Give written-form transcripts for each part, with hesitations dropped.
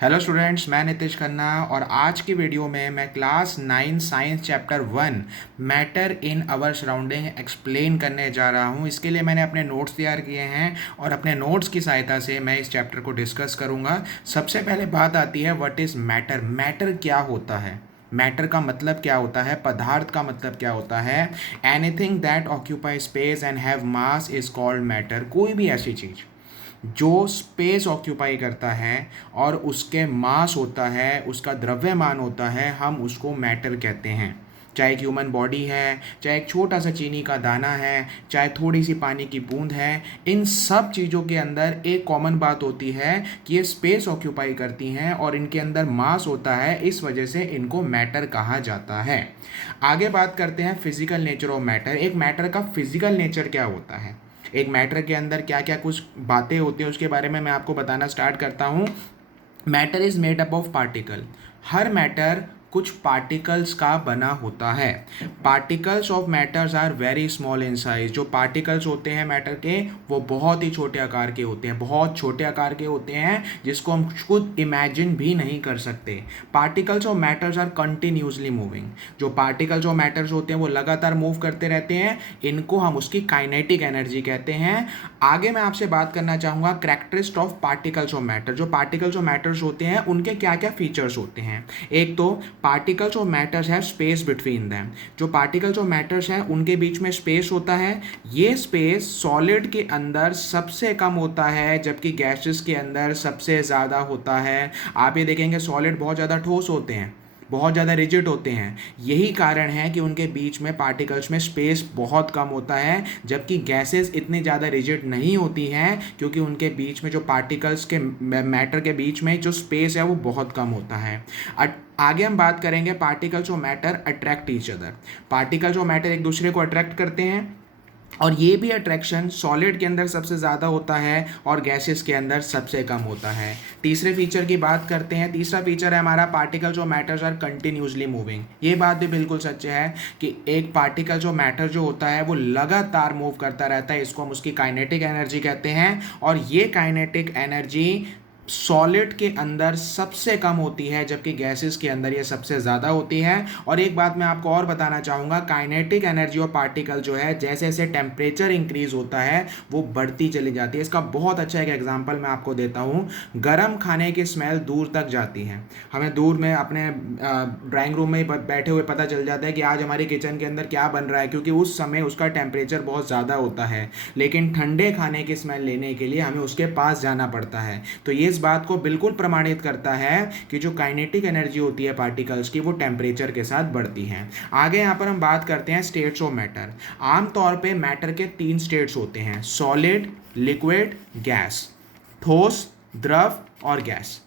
Hello students, मैं नितिश खन्ना और आज की वीडियो में मैं class 9 science chapter 1 matter in our surrounding explain करने जा रहा हूँ। इसके लिए मैंने अपने नोट्स तैयार किए हैं और अपने नोट्स की सहायता से मैं इस चैप्टर को डिस्कस करूँगा। सबसे पहले बात आती है व्हाट इज़ मैटर। मैटर क्या होता है, मैटर का मतलब क्या होता है, पदार्थ का मतलब क्या होता है। Anything that occupy space and have mass is called matter. कोई भी ऐसी चीज़ जो स्पेस ऑक्यूपाई करता है और उसके मास होता है, उसका द्रव्यमान होता है, हम उसको मैटर कहते हैं। चाहे एक ह्यूमन बॉडी है, चाहे एक छोटा सा चीनी का दाना है, चाहे थोड़ी सी पानी की बूंद है, इन सब चीज़ों के अंदर एक कॉमन बात होती है कि ये स्पेस ऑक्यूपाई करती हैं और इनके अंदर मास होता है, इस वजह से इनको मैटर कहा जाता है। आगे बात करते हैं फिजिकल नेचर ऑफ मैटर। एक मैटर का फिजिकल नेचर क्या होता है, एक मैटर के अंदर क्या क्या कुछ बातें होती हैं, उसके बारे में मैं आपको बताना स्टार्ट करता हूँ। Matter is made up of particle. हर मैटर कुछ पार्टिकल्स का बना होता है। Particles of matters are very small in size. जो पार्टिकल्स होते हैं मैटर के, वो बहुत ही छोटे आकार के होते हैं, बहुत छोटे आकार के होते हैं जिसको हम खुद इमेजिन भी नहीं कर सकते। Particles of matters are continuously moving. जो पार्टिकल्स ऑफ मैटर्स होते हैं वो लगातार मूव करते रहते हैं, इनको हम उसकी काइनेटिक एनर्जी कहते हैं। आगे मैं आपसे बात करना चाहूँगा characteristic of particles of matter. जो पार्टिकल्स ऑफ मैटर्स होते हैं उनके क्या क्या फीचर्स होते हैं। एक तो पार्टिकल्स ऑफ मैटर्स है स्पेस बिटवीन दैम। जो पार्टिकल्स ऑफ मैटर्स हैं उनके बीच में स्पेस होता है। ये स्पेस सॉलिड के अंदर सबसे कम होता है जबकि गैसेस के अंदर सबसे ज़्यादा होता है। आप ये देखेंगे सॉलिड बहुत ज़्यादा ठोस होते हैं, बहुत ज़्यादा रिजिड होते हैं। यही कारण है कि उनके बीच में पार्टिकल्स में स्पेस बहुत कम होता है, जबकि गैसेस इतनी ज़्यादा रिजिड नहीं होती हैं क्योंकि उनके बीच में जो पार्टिकल्स के मैटर के बीच में जो स्पेस है वो बहुत कम होता है। आगे हम बात करेंगे particles of matter attract each other. Particles of matter एक दूसरे को अट्रैक्ट करते हैं और ये भी अट्रैक्शन सॉलिड के अंदर सबसे ज़्यादा होता है और गैसेस के अंदर सबसे कम होता है। तीसरे फीचर की बात करते हैं। तीसरा फीचर है हमारा particles of matters are continuously moving. ये बात भी बिल्कुल सच है कि एक पार्टिकल जो मैटर जो होता है वो लगातार मूव करता रहता है, इसको हम उसकी काइनेटिक एनर्जी कहते हैं। और ये काइनेटिक एनर्जी सॉलिड के अंदर सबसे कम होती है जबकि गैसेस के अंदर ये सबसे ज़्यादा होती है। और एक बात मैं आपको और बताना चाहूँगा, काइनेटिक एनर्जी ऑफ पार्टिकल जो है जैसे जैसे टेम्परेचर इंक्रीज होता है वो बढ़ती चली जाती है। इसका बहुत अच्छा एक एग्जांपल मैं आपको देता हूँ। गर्म खाने की स्मेल दूर तक जाती है। हमें दूर में अपने ड्राइंग रूम में बैठे हुए पता चल जाता है कि आज हमारे किचन के अंदर क्या बन रहा है, क्योंकि उस समय उसका टेम्परेचर बहुत ज़्यादा होता है। लेकिन ठंडे खाने की स्मेल लेने के लिए हमें उसके पास जाना पड़ता है। तो ये बात को बिल्कुल प्रमाणित करता है कि जो काइनेटिक एनर्जी होती है पार्टिकल्स की वो टेम्परेचर के साथ बढ़ती है। आगे यहाँ पर हम बात करते हैं स्टेट्स ऑफ मैटर। आमतौर पे मैटर के 3 स्टेट्स होते हैं, सॉलिड, लिक्विड, गैस। ठोस, द्रव और गैस।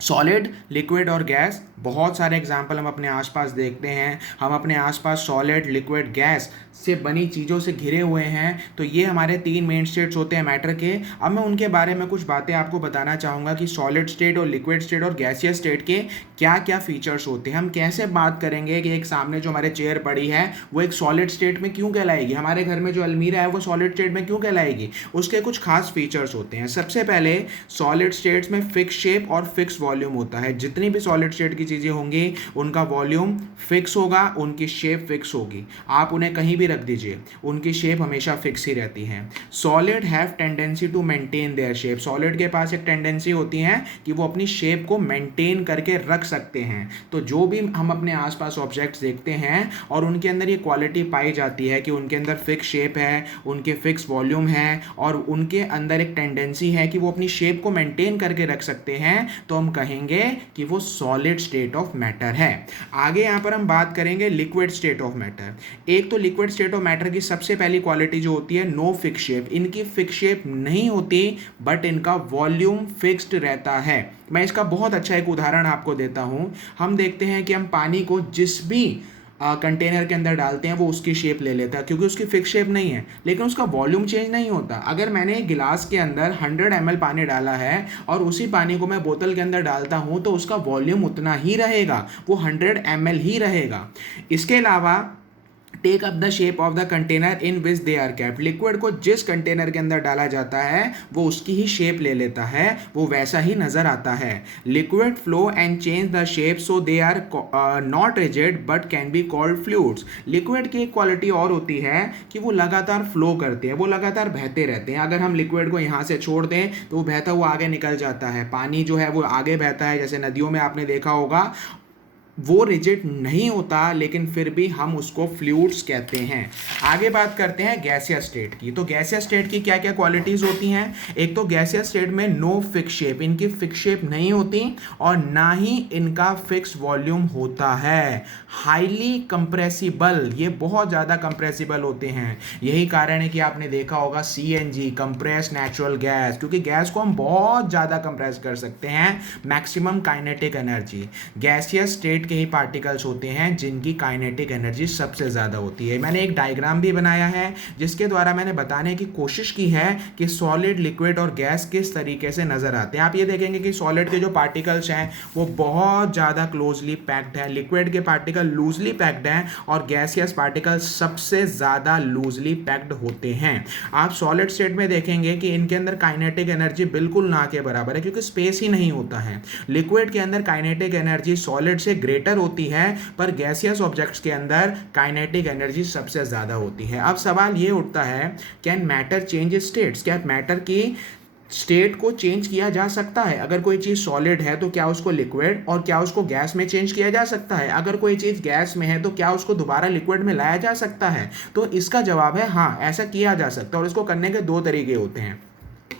सॉलिड, लिक्विड और गैस, बहुत सारे एग्जाम्पल हम अपने आसपास देखते हैं। हम अपने आसपास सॉलिड, लिक्विड, गैस से बनी चीज़ों से घिरे हुए हैं। तो ये हमारे 3 मेन स्टेट्स होते हैं मैटर के। अब मैं उनके बारे में कुछ बातें आपको बताना चाहूँगा कि सॉलिड स्टेट और लिक्विड स्टेट और गैसियस स्टेट के क्या क्या फीचर्स होते हैं। हम कैसे बात करेंगे कि एक सामने जो हमारे चेयर पड़ी है वो एक सॉलिड स्टेट में क्यों कहलाएगी, हमारे घर में जो अलमीरा है वो सॉलिड स्टेट में क्यों कहलाएगी। उसके कुछ खास फीचर्स होते हैं। सबसे पहले सॉलिड स्टेट्स में फिक्स शेप और फिक्स वॉल्यूम होता है। जितनी भी सॉलिड स्टेट की चीज़ें होंगी उनका वॉल्यूम फिक्स होगा, उनकी शेप फिक्स होगी। आप उन्हें कहीं भी रख दीजिए, उनकी शेप हमेशा फिक्स ही रहती है। Solid have tendency to maintain their shape. Solid के पास एक टेंडेंसी होती है कि वो अपनी शेप को मेंटेन करके रख सकते हैं। तो जो भी हम अपने आसपास ऑब्जेक्ट्स देखते हैं और उनके अंदर ये क्वालिटी पाई जाती है कि उनके अंदर फिक्स शेप है, उनके फिक्स वॉल्यूम है और उनके अंदर एक टेंडेंसी है कि वो अपनी शेप को मेंटेन करके रख सकते हैं, तो हम कहेंगे कि वो सॉलिड स्टेट ऑफ मैटर है। आगे यहाँ पर हम बात करेंगे लिक्विड स्टेट ऑफ मैटर। एक तो लिक्विड स्टेट ऑफ मैटर की सबसे पहली क्वालिटी जो होती है नो फिक्स शेप। इनकी फिक्स शेप नहीं होती बट इनका वॉल्यूम फिक्स्ड रहता है। मैं इसका बहुत अच्छा एक उदाहरण आपको देता हूँ। हम देखते हैं कि हम पानी को जिस भी कंटेनर के अंदर डालते हैं वो उसकी शेप ले लेता है क्योंकि उसकी फिक्स शेप नहीं है, लेकिन उसका वॉल्यूम चेंज नहीं होता। अगर मैंने एक गिलास के अंदर 100 ml पानी डाला है और उसी पानी को मैं बोतल के अंदर डालता हूँ तो उसका वॉल्यूम उतना ही रहेगा, वो 100 ml ही रहेगा। इसके अलावा take up the shape of the container in which they are kept. Liquid को जिस कंटेनर के अंदर डाला जाता है वो उसकी ही शेप ले लेता है, वो वैसा ही नजर आता है। Liquid flow and change the shape so they are not rigid but can be called fluids. Liquid की एक क्वालिटी और होती है कि वो लगातार फ्लो करते हैं, वो लगातार बहते रहते हैं। अगर हम लिक्विड को यहाँ से छोड़ दें तो वो बहता हुआ आगे निकल जाता है। पानी जो है वो आगे बहता है, जैसे नदियों में आपने देखा होगा, वो रिजिड नहीं होता लेकिन फिर भी हम उसको फ्लूइड्स कहते हैं। आगे बात करते हैं गैसियस स्टेट की। तो गैसियस स्टेट की क्या क्या क्वालिटीज होती हैं? एक तो गैसियस स्टेट में नो फिक्स शेप, इनकी फिक्स शेप नहीं होती और ना ही इनका फिक्स वॉल्यूम होता है। हाईली कंप्रेसिबल, ये बहुत ज़्यादा कंप्रेसिबल होते हैं। यही कारण है कि आपने देखा होगा CNG, कंप्रेस नेचुरल गैस, क्योंकि गैस को हम बहुत ज़्यादा कंप्रेस कर सकते हैं। Maximum kinetic energy, gaseous state के ही पार्टिकल्स होते हैं जिनकी काइनेटिक एनर्जी सबसे ज़्यादा होती है। मैंने एक डायग्राम भी बनाया है जिसके द्वारा मैंने बताने की कोशिश की है कि सॉलिड, लिक्विड और गैस किस तरीके से नज़र आते हैं। आप ये देखेंगे कि सॉलिड के जो पार्टिकल्स हैं वो बहुत ज़्यादा क्लोजली पैक्ड है, लिक्विड के पार्टिकल लूजली पैक्ड हैं और गैसियस पार्टिकल सबसे ज़्यादा लूजली पैक्ड होते हैं। आप सॉलिड स्टेट में देखेंगे कि इनके अंदर काइनेटिक एनर्जी बिल्कुल ना के बराबर है क्योंकि स्पेस ही नहीं होता है। लिक्विड के अंदर काइनेटिक एनर्जी सॉलिड से ग्रेटर होती है पर गैसियस ऑब्जेक्ट्स के अंदर काइनेटिक एनर्जी सबसे ज्यादा होती है। अब सवाल ये उठता है, कैन मैटर चेंज स्टेट्स? क्या मैटर की स्टेट को चेंज किया जा सकता है? अगर कोई चीज़ सॉलिड है तो क्या उसको लिक्विड और क्या उसको गैस में चेंज किया जा सकता है? अगर कोई चीज़ गैस में है तो क्या उसको दोबारा लिक्विड में लाया जा सकता है? तो इसका जवाब है हाँ, ऐसा किया जा सकता है और इसको करने के दो तरीके होते हैं।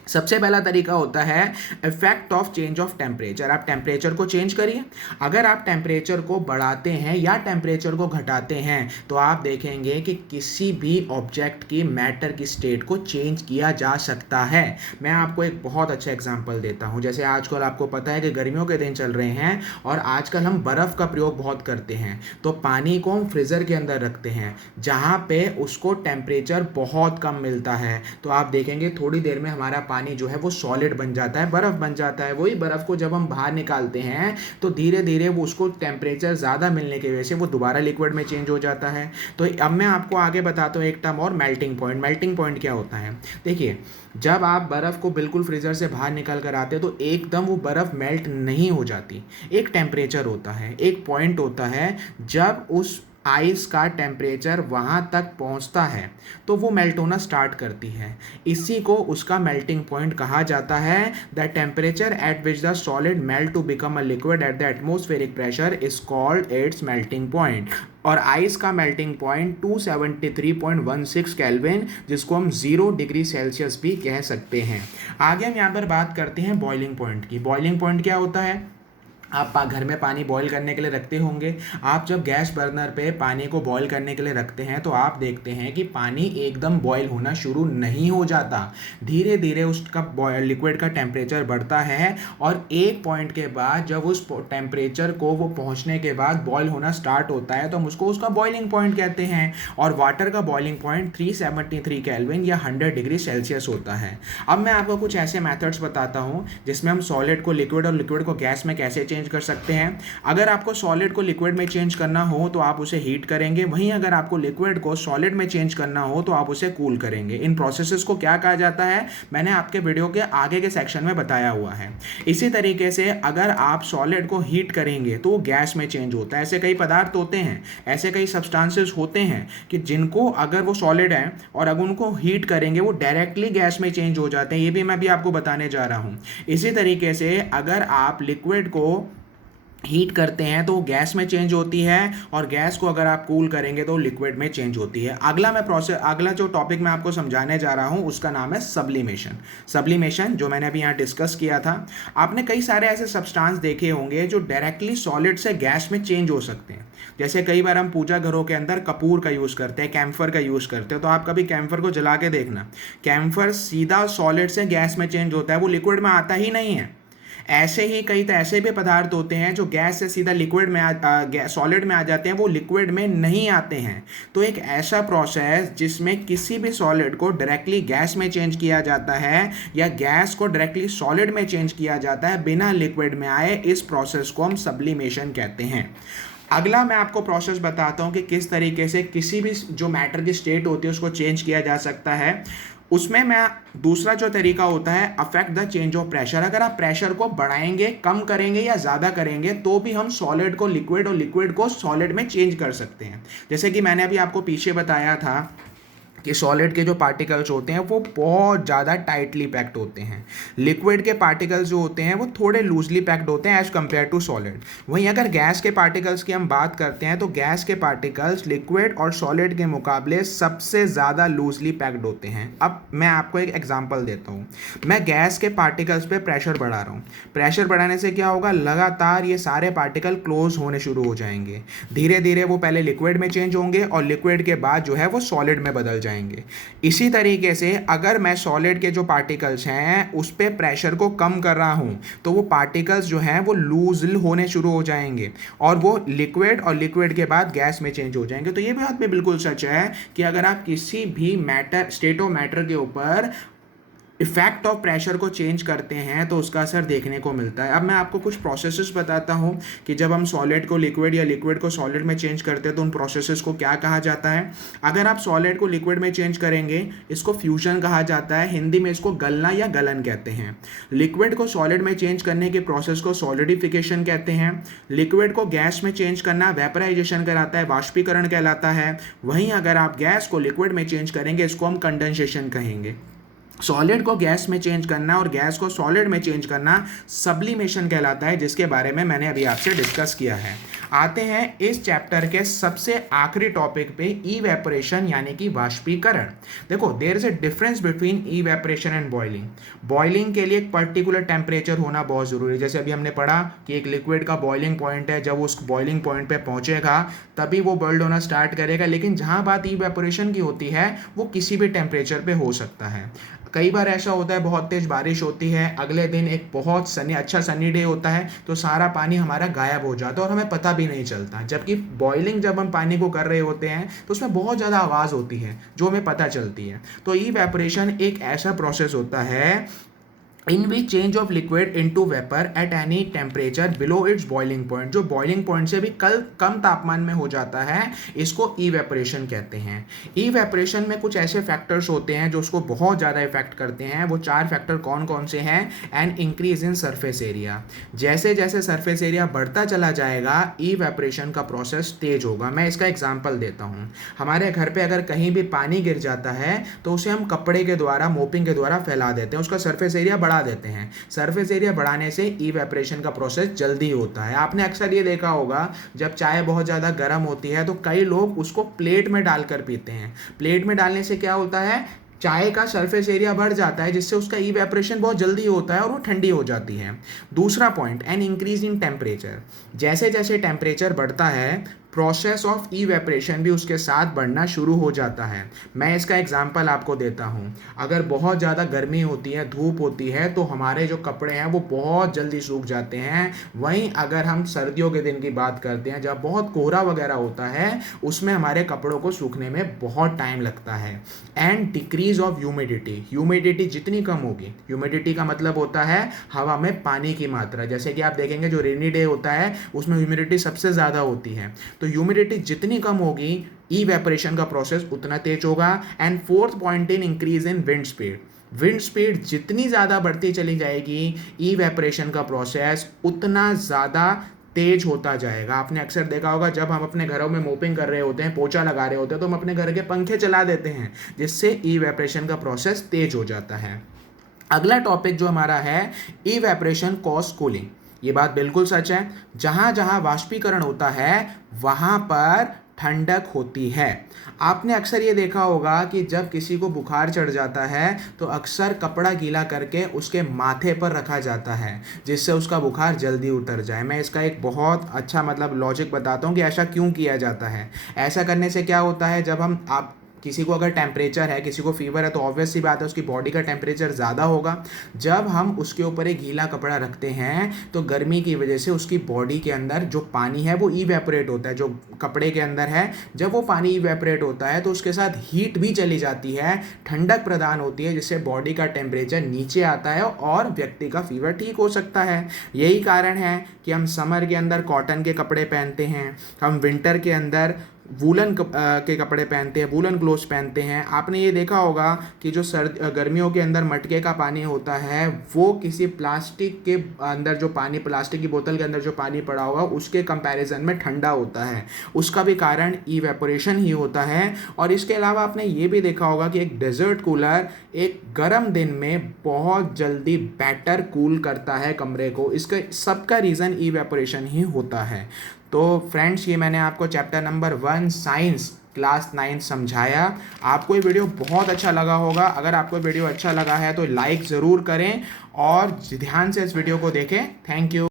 सबसे पहला तरीका होता है effect of change of temperature. आप टेम्परेचर को चेंज करिए। अगर आप टेम्परेचर को बढ़ाते हैं या टेम्परेचर को घटाते हैं तो आप देखेंगे कि किसी भी ऑब्जेक्ट की मैटर की स्टेट को चेंज किया जा सकता है। मैं आपको एक बहुत अच्छा एग्जांपल देता हूं। जैसे आजकल आपको पता है कि गर्मियों के दिन चल रहे हैं और आजकल हम बर्फ़ का प्रयोग बहुत करते हैं, तो पानी को हम फ्रीज़र के अंदर रखते हैं जहाँ पे उसको टेम्परेचर बहुत कम मिलता है। तो आप देखेंगे थोड़ी देर में हमारा पानी जो है वो सॉलिड बन जाता है, बर्फ बन जाता है। वही बर्फ को जब हम बाहर निकालते हैं तो धीरे धीरे वो उसको टेम्परेचर ज़्यादा मिलने की वजह से वो दोबारा लिक्विड में चेंज हो जाता है। तो अब मैं आपको आगे बताता हूँ एक टर्म और, मेल्टिंग पॉइंट। मेल्टिंग पॉइंट क्या होता है? देखिए, जब आप बर्फ़ को बिल्कुल फ्रीज़र से बाहर निकाल कर आते हैं तो एकदम वो बर्फ़ मेल्ट नहीं हो जाती। एक टेम्परेचर होता है, एक पॉइंट होता है जब उस आइस का टेम्परेचर वहाँ तक पहुँचता है तो वो मेल्ट होना स्टार्ट करती है। इसी को उसका मेल्टिंग पॉइंट कहा जाता है। The temperature at which the solid melt to become a liquid at the atmospheric pressure is called its melting point. और आइस का मेल्टिंग पॉइंट 273.16 केल्विन, जिसको हम 0 डिग्री सेल्सियस भी कह सकते हैं। आगे हम यहाँ पर बात करते हैं बॉइलिंग पॉइंट की। बॉइलिंग पॉइंट क्या होता है? आप घर में पानी बॉईल करने के लिए रखते होंगे। आप जब गैस बर्नर पे पानी को बॉईल करने के लिए रखते हैं तो आप देखते हैं कि पानी एकदम बॉईल होना शुरू नहीं हो जाता। धीरे धीरे उसका लिक्विड का टेम्परेचर बढ़ता है और एक पॉइंट के बाद जब उस टेम्परेचर को वो पहुंचने के बाद बॉईल होना स्टार्ट होता है तो हम उसको उसका बॉइलिंग पॉइंट कहते हैं। और वाटर का बॉइलिंग पॉइंट 373 केल्विन या 100 डिग्री सेल्सियस होता है। अब मैं आपको कुछ ऐसे मेथड्स बताता हूँ जिसमें हम सॉलिड को लिक्विड और लिक्विड को गैस में कैसे चेंज कर सकते हैं। अगर आपको सॉलिड को लिक्विड में चेंज करना हो तो आप उसे हीट करेंगे, वहीं अगर आपको लिक्विड को सॉलिड में चेंज करना हो तो आप उसे कूल करेंगे। इन प्रोसेसेस को क्या कहा जाता है मैंने आपके वीडियो के आगे के सेक्शन में बताया हुआ है। इसी तरीके से अगर आप सॉलिड को हीट करेंगे तो वो गैस में चेंज होता है। ऐसे कई पदार्थ होते हैं, ऐसे कई सब्सटेंसेस होते हैं कि जिनको अगर वो सॉलिड है और अगर उनको हीट करेंगे वो डायरेक्टली गैस में चेंज हो जाते हैं। ये भी मैं आपको बताने जा रहा हूँ। इसी तरीके से अगर आप लिक्विड को हीट करते हैं तो गैस में चेंज होती है और गैस को अगर आप कूल करेंगे तो लिक्विड में चेंज होती है। अगला जो टॉपिक मैं आपको समझाने जा रहा हूं उसका नाम है सब्लिमेशन। सब्लिमेशन जो मैंने अभी यहाँ डिस्कस किया था, आपने कई सारे ऐसे सब्सटेंस देखे होंगे जो डायरेक्टली सॉलिड से गैस में चेंज हो सकते हैं। जैसे कई बार हम पूजा घरों के अंदर कपूर का यूज़ करते हैं, कैम्फर का यूज़ करते हैं, तो आप कभी कैम्फर को जला के देखना, कैम्फर सीधा सॉलिड से गैस में चेंज होता है, वो लिक्विड में आता ही नहीं है। ऐसे ही कई ऐसे भी पदार्थ होते हैं जो गैस से सीधा लिक्विड में सॉलिड में आ जाते हैं, वो लिक्विड में नहीं आते हैं। तो एक ऐसा प्रोसेस जिसमें किसी भी सॉलिड को डायरेक्टली गैस में चेंज किया जाता है या गैस को डायरेक्टली सॉलिड में चेंज किया जाता है बिना लिक्विड में आए, इस प्रोसेस को हम सब्लिमेशन कहते हैं। अगला मैं आपको प्रोसेस बताता हूँ कि किस तरीके से किसी भी जो मैटर की स्टेट होती है उसको चेंज किया जा सकता है। उसमें मैं दूसरा जो तरीका होता है affect the change of pressure. अगर आप प्रेशर को बढ़ाएंगे, कम करेंगे या ज़्यादा करेंगे तो भी हम सॉलिड को लिक्विड और लिक्विड को सॉलिड में चेंज कर सकते हैं। जैसे कि मैंने अभी आपको पीछे बताया था कि सॉलिड के जो पार्टिकल्स होते हैं वो बहुत ज़्यादा टाइटली पैक्ड होते हैं, लिक्विड के पार्टिकल्स जो होते हैं वो थोड़े लूजली पैक्ड होते हैं एज़ कम्पेयर टू सॉलिड। वहीं अगर गैस के पार्टिकल्स की हम बात करते हैं तो गैस के पार्टिकल्स लिक्विड और सॉलिड के मुकाबले सबसे ज़्यादा लूजली पैक्ड होते हैं। अब मैं आपको एक एग्जांपल देता हूँ। मैं गैस के पार्टिकल्स पे प्रेशर बढ़ा रहा हूँ। प्रेशर बढ़ाने से क्या होगा, लगातार ये सारे पार्टिकल क्लोज होने शुरू हो जाएंगे। धीरे धीरे वो पहले लिक्विड में चेंज होंगे और लिक्विड के बाद जो है वो सॉलिड में बदल जाएंगे। इसी तरीके से अगर मैं सॉलिड के जो पार्टिकल्स हैं उस पे प्रेशर को कम कर रहा हूं तो वो पार्टिकल्स जो हैं वो लूज होने शुरू हो जाएंगे और वो लिक्विड और लिक्विड के बाद गैस में चेंज हो जाएंगे। तो ये बात भी बिल्कुल सच है कि अगर आप किसी भी मैटर, स्टेट ऑफ मैटर के ऊपर इफेक्ट ऑफ प्रेशर को चेंज करते हैं तो उसका असर देखने को मिलता है। अब मैं आपको कुछ प्रोसेसेस बताता हूँ कि जब हम सॉलिड को लिक्विड या लिक्विड को सॉलिड में चेंज करते हैं तो उन प्रोसेसेस को क्या कहा जाता है। अगर आप सॉलिड को लिक्विड में चेंज करेंगे, इसको फ्यूजन कहा जाता है, हिंदी में इसको गलना या गलन कहते हैं। लिक्विड को सॉलिड में चेंज करने के प्रोसेस को सॉलिडिफिकेशन कहते हैं। लिक्विड को गैस में चेंज करना वेपराइजेशन कहलाता है, वाष्पीकरण कहलाता है। वहीं अगर आप गैस को लिक्विड में चेंज करेंगे इसको हम कंडेंसेशन कहेंगे। सॉलिड को गैस में चेंज करना और गैस को सॉलिड में चेंज करना सब्लिमेशन कहलाता है, जिसके बारे में मैंने अभी आपसे डिस्कस किया है। आते हैं इस चैप्टर के सबसे आखिरी टॉपिक पे, इवेपोरेशन यानी कि वाष्पीकरण। देखो, there is a difference between evaporation and boiling. Boiling के लिए एक पर्टिकुलर टेम्परेचर होना बहुत ज़रूरी है। जैसे अभी हमने पढ़ा कि एक लिक्विड का बॉइलिंग पॉइंट है, जब उस बॉइलिंग पॉइंट पे पहुंचेगा तभी वो बॉइल्ड होना स्टार्ट करेगा। लेकिन जहाँ बात इवेपोरेशन की होती है वो किसी भी टेम्परेचर पे हो सकता है। कई बार ऐसा होता है, बहुत तेज बारिश होती है, अगले दिन एक बहुत अच्छा सनी डे होता है तो सारा पानी हमारा गायब हो जाता है और हमें पता भी नहीं चलता। जबकि बॉइलिंग जब हम पानी को कर रहे होते हैं तो उसमें बहुत ज़्यादा आवाज़ होती है जो हमें पता चलती है। तो इवेपोरेशन एक ऐसा प्रोसेस होता है in which change of liquid into vapour at any temperature below its boiling point. जो बॉइलिंग पॉइंट से भी कम तापमान में हो जाता है इसको इवेपोरेशन कहते हैं। इवेपोरेशन में कुछ ऐसे फैक्टर्स होते हैं जो उसको बहुत ज़्यादा इफेक्ट करते हैं। वो 4 फैक्टर कौन कौन से हैं। And increase in surface area. जैसे जैसे सरफेस एरिया बढ़ता चला जाएगा इवेपोरेशन का प्रोसेस तेज होगा। मैं इसका एग्जाम्पल देता हूँ। हमारे घर पर अगर कहीं भी पानी गिर जाता है तो उसे हम कपड़े के द्वारा, मोपिंग के द्वारा फैला देते हैं, उसका सरफेस एरिया बढ़ा देते हैं। सरफेस एरिया बढ़ाने से इवेपोरेशन का प्रोसेस जल्दी होता है। आपने अक्सर ये देखा होगा जब चाय बहुत ज़्यादा गर्म होती है तो कई लोग उसको प्लेट में डालकर पीते हैं। प्लेट में डालने से क्या होता है, चाय का सरफेस एरिया बढ़ जाता है जिससे उसका इवेपोरेशन बहुत जल्दी होता है और वो ठंडी हो जाती है। दूसरा point, an increase in temperature. जैसे जैसे टेम्परेचर बढ़ता है प्रोसेस ऑफ इवेपोरेशन भी उसके साथ बढ़ना शुरू हो जाता है। मैं इसका एग्जांपल आपको देता हूँ। अगर बहुत ज़्यादा गर्मी होती है, धूप होती है तो हमारे जो कपड़े हैं वो बहुत जल्दी सूख जाते हैं। वहीं अगर हम सर्दियों के दिन की बात करते हैं जब बहुत कोहरा वगैरह होता है उसमें हमारे कपड़ों को सूखने में बहुत टाइम लगता है। And decrease of humidity. Humidity जितनी कम होगी, ह्यूमिडिटी का मतलब होता है हवा में पानी की मात्रा। जैसे कि आप देखेंगे जो रेनी डे होता है उसमें ह्यूमिडिटी सबसे ज़्यादा होती है। तो ह्यूमिडिटी जितनी कम होगी इवेपोरेशन का प्रोसेस उतना तेज होगा। And fourth point, in increase in wind speed. Wind speed जितनी ज़्यादा बढ़ती चली जाएगी इवेपोरेशन का प्रोसेस उतना ज़्यादा तेज होता जाएगा। आपने अक्सर देखा होगा जब हम अपने घरों में मोपिंग कर रहे होते हैं, पोछा लगा रहे होते हैं, तो हम अपने घर के पंखे चला देते हैं जिससे इवेपोरेशन का प्रोसेस तेज हो जाता है। अगला टॉपिक जो हमारा है, इवेपोरेशन कॉज कूलिंग। ये बात बिल्कुल सच है। जहाँ जहाँ वाष्पीकरण होता है वहाँ पर ठंडक होती है। आपने अक्सर ये देखा होगा कि जब किसी को बुखार चढ़ जाता है तो अक्सर कपड़ा गीला करके उसके माथे पर रखा जाता है जिससे उसका बुखार जल्दी उतर जाए। मैं इसका एक बहुत अच्छा लॉजिक बताता हूँ कि ऐसा क्यों किया जाता है। ऐसा करने से क्या होता है, जब हम आप किसी को अगर टेम्परेचर है, किसी को फीवर है, तो ऑब्वियस सी बात है उसकी बॉडी का टेम्परेचर ज़्यादा होगा। जब हम उसके ऊपर एक गीला कपड़ा रखते हैं तो गर्मी की वजह से उसकी बॉडी के अंदर जो पानी है वो इवेपोरेट होता है, जो कपड़े के अंदर है। जब वो पानी इवेपोरेट होता है तो उसके साथ हीट भी चली जाती है, ठंडक प्रदान होती है, जिससे बॉडी का टेम्परेचर नीचे आता है और व्यक्ति का फीवर ठीक हो सकता है। यही कारण है कि हम समर के अंदर कॉटन के कपड़े पहनते हैं, हम विंटर के अंदर वूलन के कपड़े पहनते हैं, वूलन क्लोथ्स पहनते हैं। आपने ये देखा होगा कि जो गर्मियों के अंदर मटके का पानी होता है वो किसी प्लास्टिक के अंदर जो पानी, प्लास्टिक की बोतल के अंदर जो पानी पड़ा होगा उसके कंपैरिजन में ठंडा होता है। उसका भी कारण इवेपोरेशन ही होता है। और इसके अलावा आपने ये भी देखा होगा कि एक डेजर्ट कूलर एक गर्म दिन में बहुत जल्दी बेटर कूल करता है कमरे को। इसका सबका रीज़न इवेपोरेशन ही होता है। तो फ्रेंड्स, ये मैंने आपको चैप्टर नंबर 1 साइंस क्लास 9 समझाया। आपको ये वीडियो बहुत अच्छा लगा होगा। अगर आपको वीडियो अच्छा लगा है तो लाइक ज़रूर करें और ध्यान से इस वीडियो को देखें। Thank you.